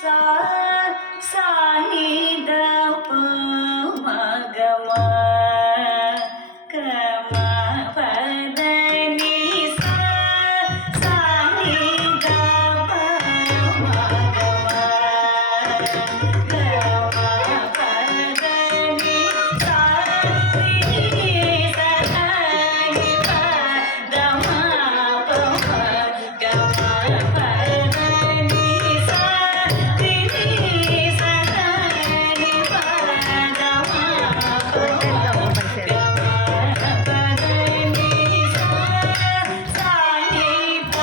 सा सा नि द प म ग म ग म प द नि सा सा नि द प म ग म ग म प द नि सा रि नि ಸ ಧ ನಿ ಪ ದ ಮ ಪ ಮ ಗ ಮ ಪ ದ ನಿ ಸ ರಿ ನಿ ಸ ಧ ನಿ ಪ ದ ಮ ಪ ಮ ಗ ಮ ಪ ದ ನಿ ಸ ಸ ನಿ ಪ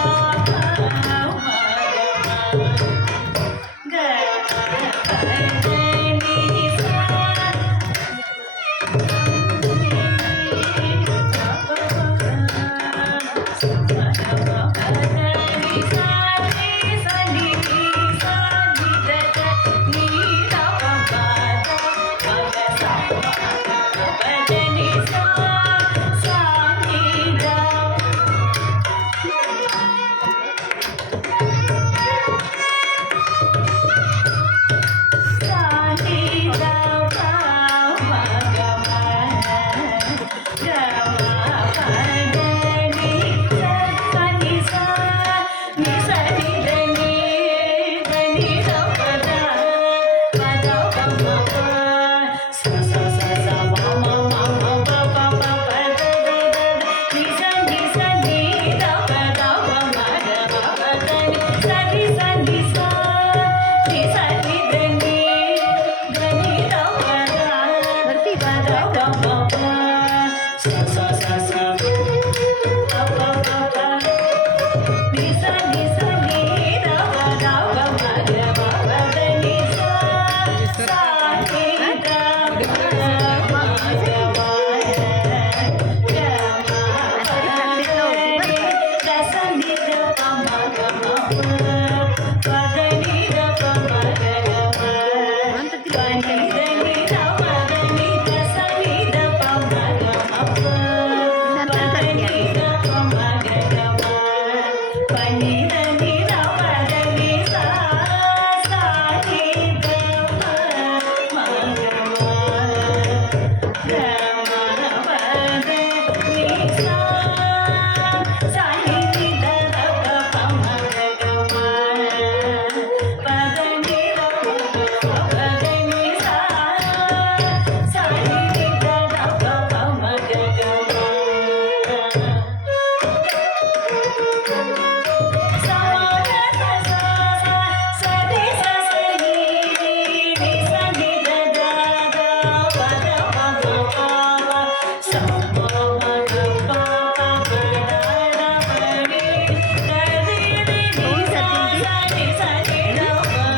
ಪ ಮ ಗ ಮ ಗ ಮ ಪ ದ ನಿ ಸ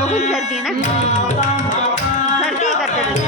बहुत करती है ना, करती है करती है।